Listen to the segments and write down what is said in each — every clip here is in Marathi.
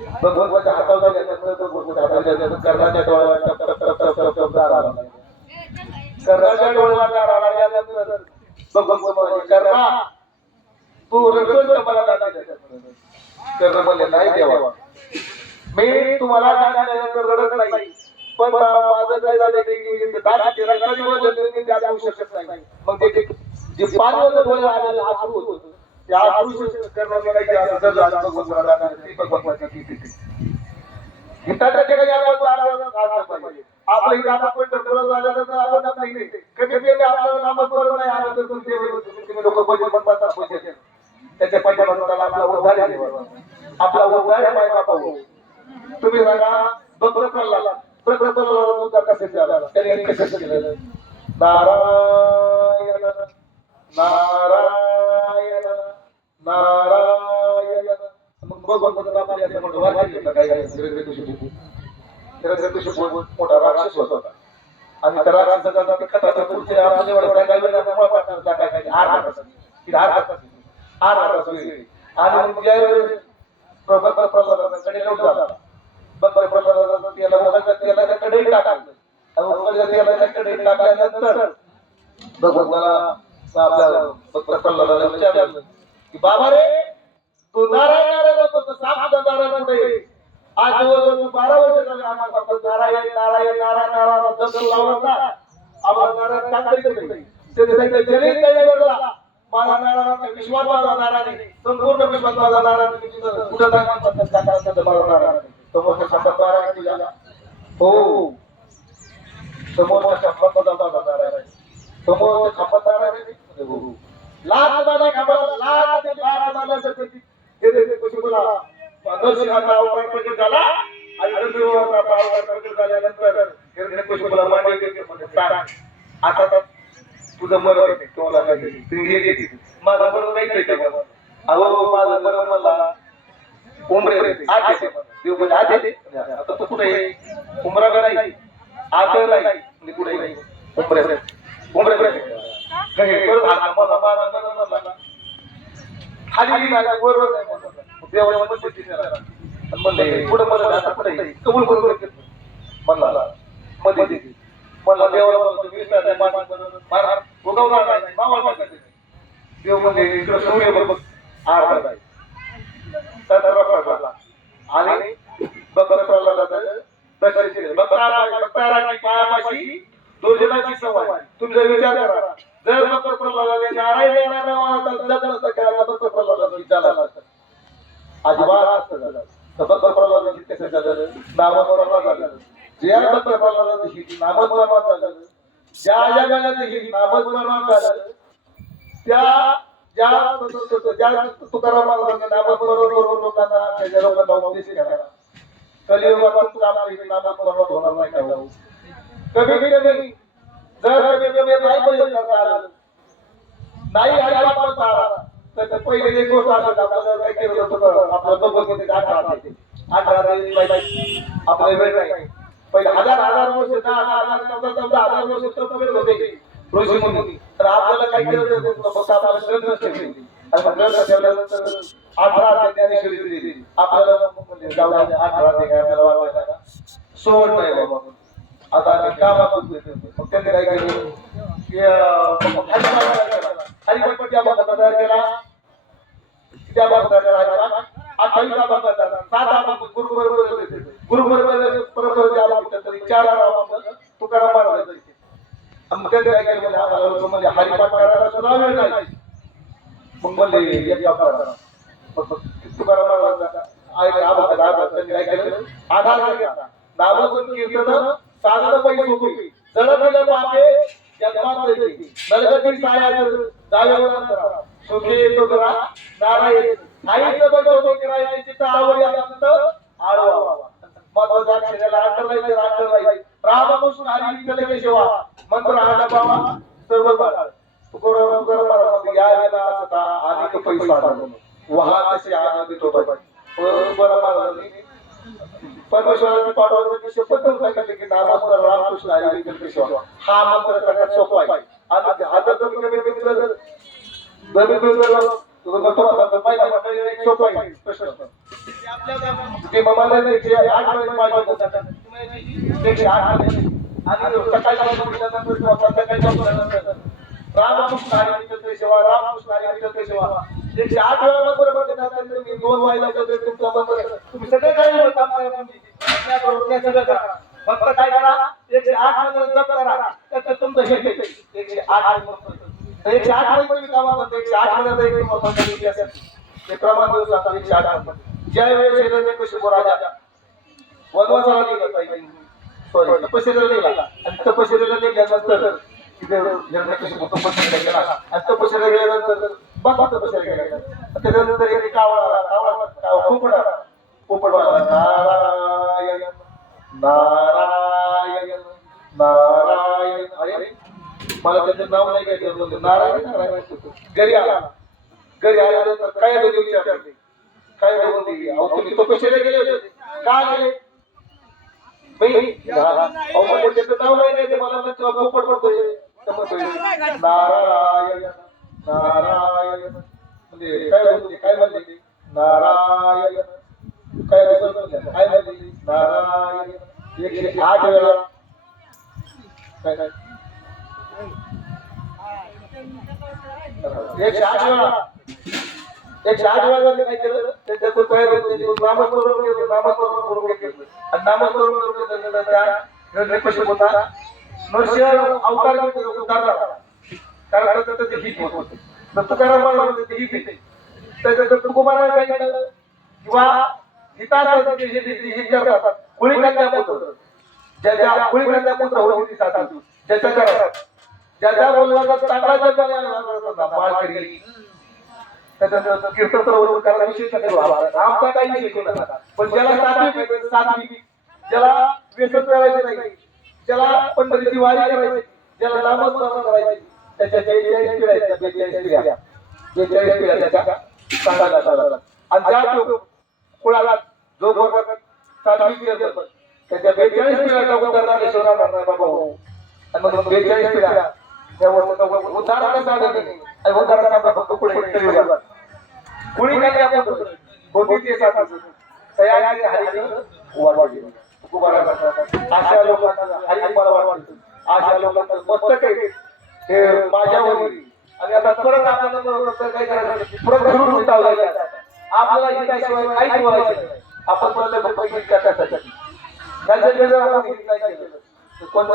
भगवंताच्या हातावर कर्णाच्या डोळ्याला कर्णाच्या डोळ्याला भगवंत कर्णा तू रडतोय मला कर्ण बोलले नाही देवा मी तुम्हाला रडत नाही पण माझं काय झालं की दादाची रक्ताची वजन मी त्यात होऊ शकत नाही मग ते जे पाणी होतं डोळे आलेलं अश्रू होतं त्या अश्रू कर्णाला काय असं भगवंताला ती भगवंताची गीताच्या ठिकाणी आपण पाहिजे आपलं इथं आपण पंढरपुरात झाल्यानंतर आपण आपलं कधी कधी आपलं नामस्मरण नाही आलं तर तुम्ही लोक भजन म्हणतात भजन त्याच्या पाठीमागून आपला उद्धार आहे आपला उद्धार आहे माय बापा तुम्ही सांगा भक्त प्रल्हाद कसे झाला त्याने कसं केलं नारायण नारायण नारायण मग भगवंत आपल्या असं म्हणतो वाक्य काय मोठा राक्षस होता आणि त्या राक्षसाचा कथाचा पुढचे आपल्या एवढं आणि मग ज्यावेळेस प्रल्हादाकडे नव्हता झाला त्याला कडे टाकल्यानंतर भगवंताला आपल्या भक्त प्रल्हादाला विचारलं की बाबा रे तू नारायण नारायण कुठे आज जवळ 12 वर्ष झाले आम्हाला फक्त नारायण नारायण नारायण नारायण जप लावला आम्हाला नारायण टाकतरी नाही ते सांगितलं जरी काही बोलला माझा नारायण विश्वास माझा नारायण संपूर्ण विश्वास माझा नारायण कुठं काय म्हणतात टाकायचं माझा नारायण समोरच्या शब्दात नारायण तुझ्या हो समोरच्या शब्दात माझा नारायण समोरच्या शब्दात नारायण हो लाख माझा खाबाला लाख ते लाख माझा ते कशी बोला नरसिंहाचा अवतार प्रकट झाला आणि नरसिंहाचा अवतार प्रकट झाल्यानंतर हिरण्यकशिपूला मांडले म्हणजे सांग आता तुझं मरण आहे तुम्हाला काय तुम्ही माझं मरण नाही येते अहो माझं मरण मला उमरे आज येते देव म्हणजे आज येते आता तू कुठे आहे उमराकडे नाही आता नाही कुठे नाही उमरे उमरे काही परत खाली बरोबर नाही देवाला म्हणले पुढे मला आता पुढे कबूल करून म्हणला मध्ये मला देवाला उगवणार नाही मावळ देव म्हणजे इकडं सूर्य बघ आर आणि पायापाशी दुर्जनाची सवय तुम्ही जर विचार करा जर भक्त प्रल्हादाने नारायण भक्त प्रल्हादाचा विचार अजिबात असं झालं भक्त प्रल्हादाची कसं झालं नामस्मरण झालं ज्या भक्त प्रल्हादाची नामस्मरण झालं ज्या जगाची नामस्मरण झालं ज्या तुकाराम महाराजांनी नामस्मरण करून लोकांना त्याच्या लोकांना उपदेश केला कलियुगात नामस्मरण होणार नाही का कमी कमी जर कमी नाही भजन करता आलं नाही हरिपाठ म्हणता आला तर पहिले एक गोष्ट असं आपल्याला काय केलं होतं आपलं भगवद्गीतेत 18 आपल्या वेळ नाही पहिले हजार वर्ष 10,000 वर्ष तप करत होते ऋषी मुनी तर आपल्याला काय केलं होतं फक्त आपल्याला ग्रंथ ठेवले आणि ग्रंथ ठेवल्यानंतर 18 ज्ञानेश्वरी दिली आपल्याला म्हणजे जाऊ 18 आपल्याला वाचायला सोड नाही बाबा आता आम्ही कामात मग त्यांनी काय केलं की हरिपाठ त्या भागात तयार केला त्या भागात 28 भागात 7 गुरुबरोबर परंपरेच्या आला 4 तुकाराम महाराज मग त्यांनी काय केलं म्हणजे हरिपाठ करायला सुद्धा वेळ नाही मग म्हणले एक तुकाराम महाराज त्यांनी काय केलं आधार घेतला नामस्मरण कीर्तन साधन पैसे जळलेलं पापे जन्मात येते नरगती सायाचं जागेवर सुखे तुकरा नारायण साहित्य बघतो करायचे चित्त आवडी अनंत आळवा महत्वाचा अक्षराला आठवलाय रामकृष्ण हरी विठ्ठल केशवा मंत्र आला बाबा सर्व बाळ तुकोरा महाराज या वेळेला असता अनेक पैसा वहा तसे आनंदित होता बरोबर महाराजांनी परमेश्वराची पाठवण्याची शपथ सांगितली की नामस्मरण रामकृष्ण हरी विठ्ठल केशवा हा मंत्र सगळ्यात सोपा आहे आणि आता कमी तुम्ही सोपा आहे प्रश्न ते बाबाला 108 महिने पाहिजे होतात 108 महिने आणि सकाळी उठल्यानंतर किंवा संध्याकाळी झोपल्यानंतर रामकृष्ण हरी विठ्ठल सेवा रामकृष्ण हरी विठ्ठल सेवा 108 वेळा बरोबर देतात तुम्ही 2 वायला तुमचा बरोबर तुम्ही सगळे काही काम करा तुम्ही सगळं करा फक्त काय करा 108 महिने जप करा त्याचं तुमचं हे 108 महिने 108 महिने कामा करते 108 महिन्याचा एक महत्त्वाचा इतिहास आहे ते प्रमाण दिवस आता 108 महिने ज्या वेळेस हिरण्यकशिपू राजा वनवासाला निघाला पाहिजे सॉरी तपश्चर्याला निघाला आणि तपश्चर्याला निघाल्यानंतर तिथे हिरण्यकशिपू तपश्चर्या केला आणि तपश्चर्या गेल्यानंतर बघा तपश्चर्या गेल्या त्याच्यानंतर एक कावळा पोपट नारायण नारायण नारायण अरे मला त्याचं नाव नाही काय नारायण नारायण घरी आल्यानंतर काय दोन्ही विचारते काय दोन्ही अहो तुम्ही तपश्चर्या गेले होते का गेले त्याचं नाव नाही काय मला त्याचं पोपट पडतोय नारायण नारायण म्हणजे काय बोलते काय म्हणते नारायण काय काय म्हणते नारायण 108 वेळा काय काय 108 वेळा 108 वेळा काय केलं त्याच्यातून काय नामस्मरण करून घेतलं आणि नामस्मरण करून घेतलं त्या हिरण्यकशिपू होता नरसिंह अवतार उतारला कारण त्याचं हित होत होतं तर तुकाराम महाराज ते हित आहे त्याच्यात तुकोबाराला काय केलं किंवा हिताचं हित करतात कुळीकन्या पुत्र ज्याच्या कुळीकन्या पुत्र होती सासू ज्याच्या घरात ज्याच्या बोलण्याचा चांगला जन्म माळकरी त्याचं कीर्तन प्रवचन करायला विशेष आमचा काही विषय नका पण ज्याला सात्विक ज्याला व्यसन करायचे नाही ज्याला पंढरीची वारी करायची ज्याला नामस्मरण करायचे त्याच्या 42 पिढ्या 42 पिढ्या त्याच्या सांगायला आणि ज्या कुळाला जो भगत सात्विक करतो त्याच्या 42 पिढ्याचा उद्धार झाल्याशिवाय राहणार बाबा आणि मग 42 पिढ्या त्यावर उद्धाराचा साधन नाही आणि उद्धाराचा फक्त पुढे कुणी काय आपण बोधीचे साधन तयारी हरिचं वाढवली अशा लोकांना हरी मला वाटतं अशा लोकांचं मस्तक आहे हे माझ्यावरील आणि आता परत आपल्याला काय करायचं परत घरून उठावं आपल्याला हिताशिवाय काहीच बोलायचं नाही आपण बोलले पैसे त्याच्यासाठी त्याच्यासाठी जर आपण हित नाही केलं कोणतं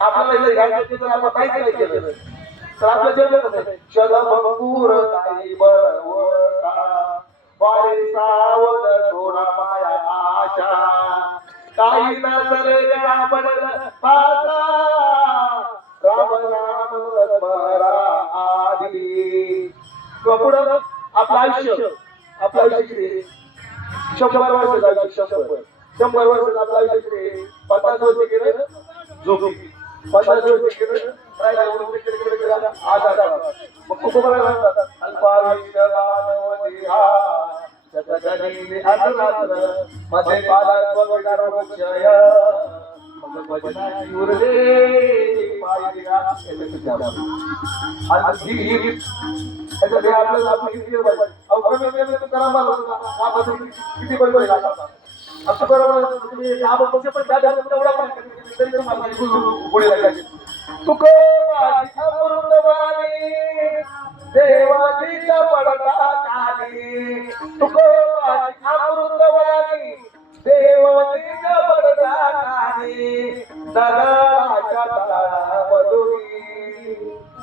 आपल्याला ह्याच्यासाठी जर आपण काहीच नाही केलं तर आपलं जन्म शतभंगूर काही बळवता वारे सावध थोडा माया आशा काही नजर गळा पडला पाता राम नाम स्मरा आधी पुढं आपलं आयुष्य 100 वर्ष जायचं 100 वर्ष आपलं आयुष्य 50 वर्ष केलं झोपी 50 वर्ष केलं मग कुटुंबाला अल्पायुष्य मानव देहा शतजनी अनरात्र मध्ये पाला वक्षय मग उरले पायदिगा आणि आपल्याला आपण किती पाहिजे करा मला किती बरोबर असं बरोबर तुम्ही आपण पण त्या तेवढा पण तरी तुम्हाला पुढे लागायचे तुकोबाची अमृतवाणी देवाजीच्या पडता खाली तुकोबाची अमृतवाणी देवाजीच्या पडता खाली दगडाच्या तळामधून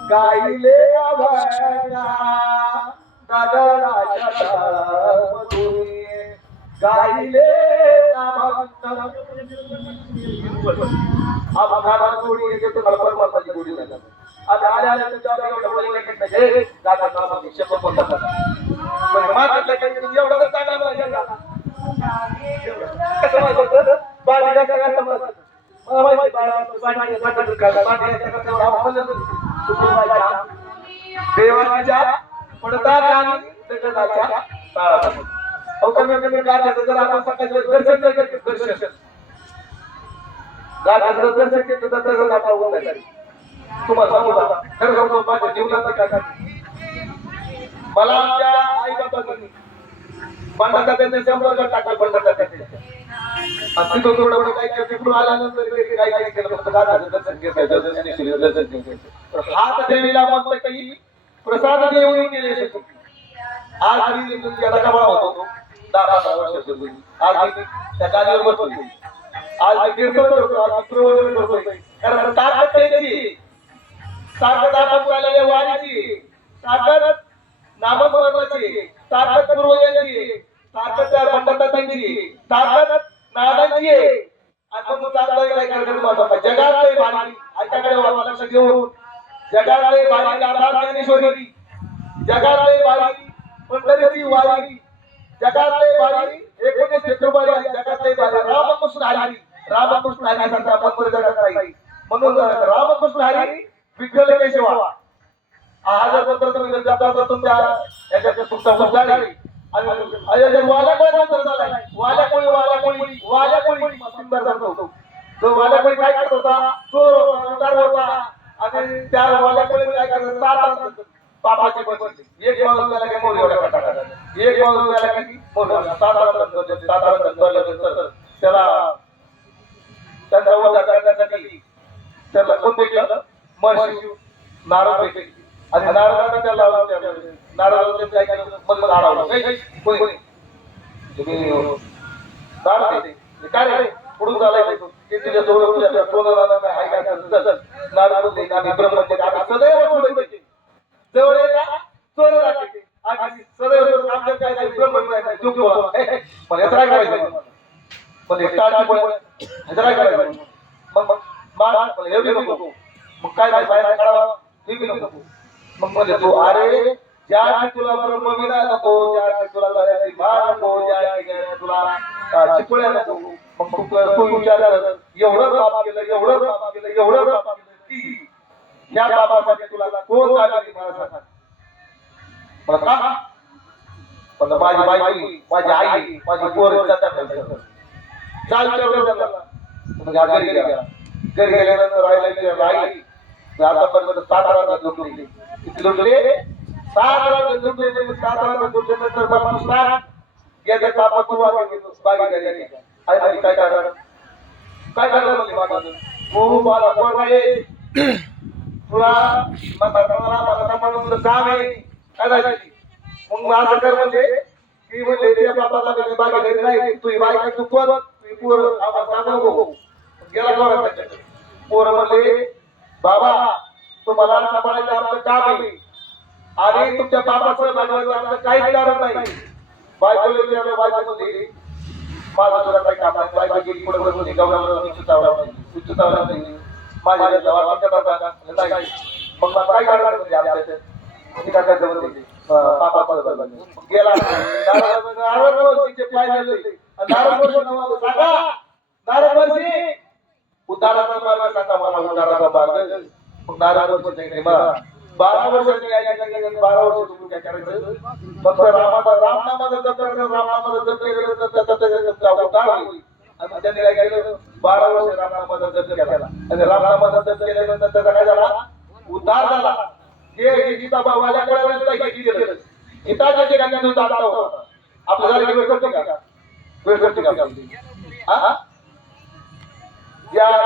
गायले अभंगा दगडाच्या तळामधून गायले अभंगा गोडी येते तो परमात्माची गोडी नाही आता आल्या तुमच्या एवढं बोलले की हे जाता नामाची शपथ बोलतात पण मात्र काही एवढं तर चांगला पाहिजे कसं माहिती बाळीला काय समज मला माहिती देवाच्या पडता कानी दगडाच्या ताळात कमी कमी गाण्याचं जर आपण सकाळी दर्शन गाण्याचं दर्शन केलं तर त्याचं आपला होत आहे तुम्हाला सांगू खरं सांगू माझ्या जीवनात काय मला आमच्या आई बाबांनी पंडिता त्यांनी संपर्क टाकला पंडिता त्यांनी आणि तिथून थोडं काही काही तिकडून आल्यानंतर काही काही केलं फक्त गाण्याचं दर्शन घेतलं दर्शन केलं दर्शन घेतलं हात देवीला म्हणलं की प्रसाद देऊन गेले आज मी तुमच्या नकामा होतो 10-15 वर्षापूर्वी आज मी त्या गाडीवर बसलो आज मी कीर्तन करतो आज मी प्रवचन करतोय कारण ताकद त्यांची ताकद आपण चाललेल्या वारीची ताकद नामस्मरणाची ताकद पूर्वजांची ताकद त्या पंडितांची ताकद नानांची आहे आणि मग चाललंय काय कार्यक्रम महत्वाचा जगातले भारी आजच्याकडे लक्ष घेऊन जगातले भारी गाथा ज्ञानेश्वरी जगातले भारी पंढरीची वारी जगातले भारी 19 फेब्रुवारी जगातले भारी रामकृष्ण हरी सारखा आपण जगात नाही म्हणून रामकृष्ण हरी विठ्ठल केशवा हजार नंतर तुम्ही जाता तुमच्या याच्यात तुमचा मुद्दा झाली आणि वाल्याकोळी नंतर झालाय वाल्याकोळी सुंदर जातो तो वाल्याकोळी काय करत होता चोर होता उतार होता आणि त्या वाल्याकोळी काय करत सात पापाची बसली एक माणूस त्याला काही मोर एवढ्या टाकायचा एक माणूस त्याला काही मोर सात त्याला त्यांचा वजा करण्यासाठी त्याला कोण भेटलं महर्षी नारद भेटले आणि नारदाने त्याला नारदाने काय केलं मग आढावलं कोणी नारद काय रे पुढून चालायचं ते तुझ्या जवळ सोनाला काय हाय काय नारद बोलले आम्ही ब्रह्मचर्य आम्ही सदैव सोडायचे जवळ येता चोर राहते आम्ही सदैव आमच्या काय नाही ब्रह्मचर्य नाही चूक बोला पण याचं काय करायचं पण एकटाची पण ह्याचं काय करायचं मग मार एवढी नको मग काय नाही बाहेर काढावा हे बी नको मग म्हणजे तू अरे ज्या तुला ब्रह्मविना नको ज्या तुला करायची भार नको ज्या तुला चिपळ्या नको मग तू विचार एवढं पाप केलं की या बाबासाठी तुला कोण जागेल मला सांग मला का पण माझी बाई माझी आई माझी पोर चाल घरी गेल्यानंतर राहिला आई आतापर्यंत 7 रात्र झोपली किती झोपले 7 रात्र झोपले 7 रात्र झोपल्यानंतर बाबा स्नान गेले बाबा तू बागी गेले आई काय करणार म्हणजे बाबा तू मला पोरगा आहे तुला मला काम आहे काय जायची मग असं कर म्हणजे की म्हणजे त्या बाबाला बागी घरी नाही तू बायका तू पोर आम्हाला सांगू गेला कोणा पोर म्हणजे बाबा तुम्हाला सांभाळायचं आमचं काम आहे आणि तुमच्या बापाचं बनवायचं आमचं काहीच कारण नाही बायकोला बायको म्हणली माझं तुला काही काम नाही बायको गेली पुढे म्हणली गवळा सुचावला नाही माझ्या नाही मग मला काय कारण म्हणजे आमच्या काकाचं म्हणते पापाचं गेला तिचे पाय झाले सांगा नारदवर्षी उताराचा मार्ग सांगा मला उताराचा मार्ग मग नारदवर्षी मला 12 वर्षांनी 12 वर्ष तुम्ही काय करायचं फक्त रामनामाचा जप करायचं रामनामाचा जप केलं उतार होईल आणि त्यांनी काय केलं 12 वर्ष रामनामाचा जप केला आणि रामनामाचा जप केल्यानंतर त्याचा काय झाला उतार झाला हे गीता वाल्याकडे गेलं गीताच्या ठिकाणी उतार होता आपल्या झाली वेळ करते का वेळ करते का हा या